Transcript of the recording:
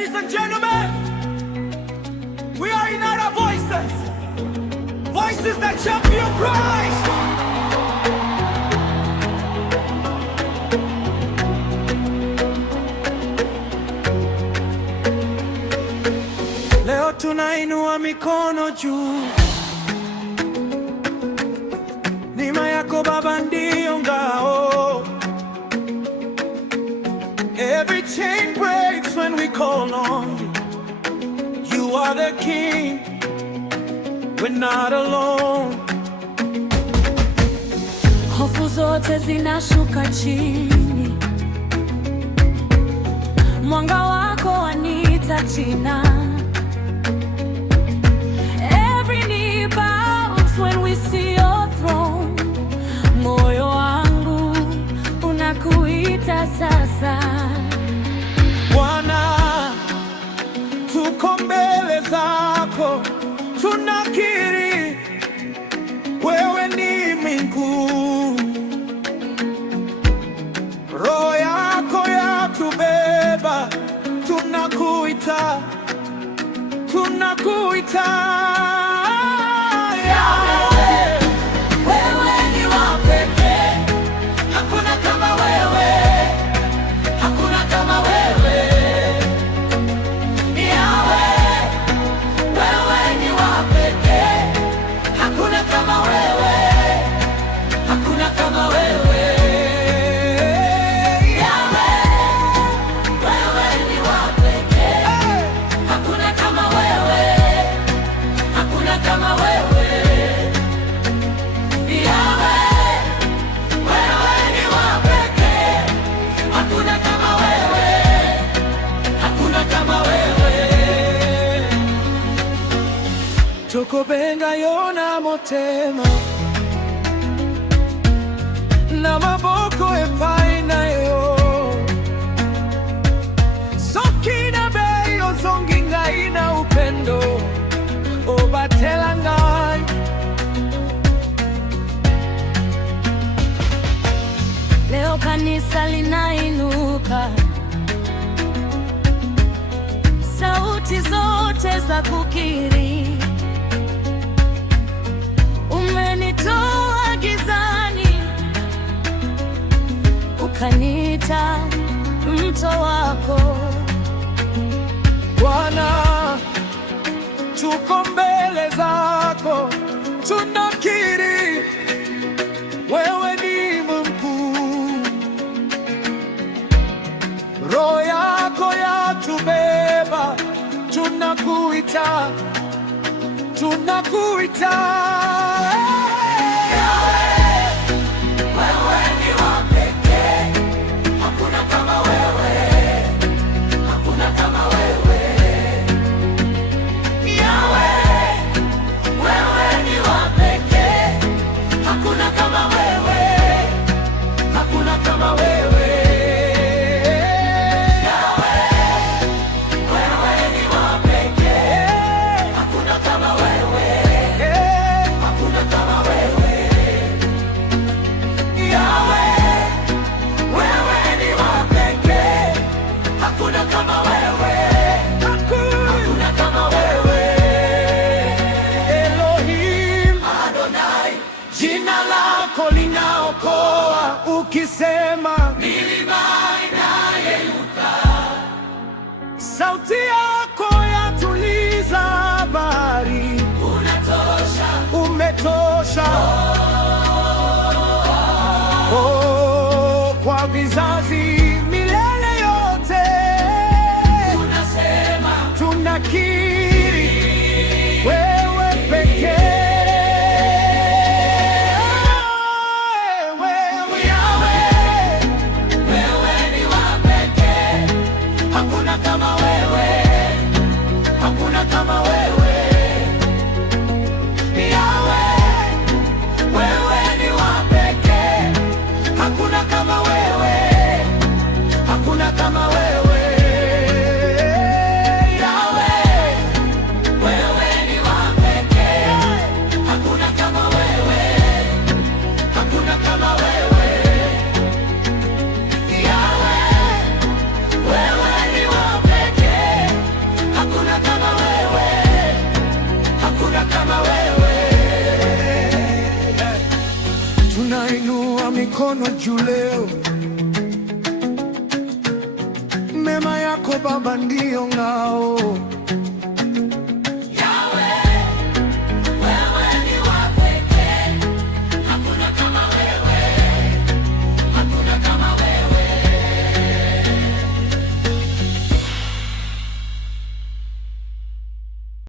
Ladies and gentlemen, we are in our voices, voices that champion Christ. Leo tunainua mikono juu, neema yako Baba ndiyo ngao. Every chain breaks when we call on you. You are the King, we're not alone. Hofu zote zinashuka chini, mwanga wako wanita jina. Every knee bows when we see your throne. Moyo wangu unakuita sasa. Bwana, tuko mbele zako, tunakiri wewe ni Mungu. Roho yako yatubeba, tunakuita, tunakuita. Tokobenga yona motema na maboko epai na yo soki na beyo zongi ngai na upendo obatela ngai. Leo kanisa linainuka, sauti zote za kukiri umenitoa gizani, ukaniita mto wako. Bwana, tuko mbele zako, tunakiri wewe ni Mungu. Roho yako yatubeba, tunakuita, tunakuita. Linaokoa, ukisema milima inayeyuka, sauti yako yatuliza bahari. Unatosha, umetosha, oh, kwa vizazi milele yote. Tunasema, tunakiri wewe pekee. Hakuna kama wewe. mikono juu leo. Mema yako Baba ndiyo ngao.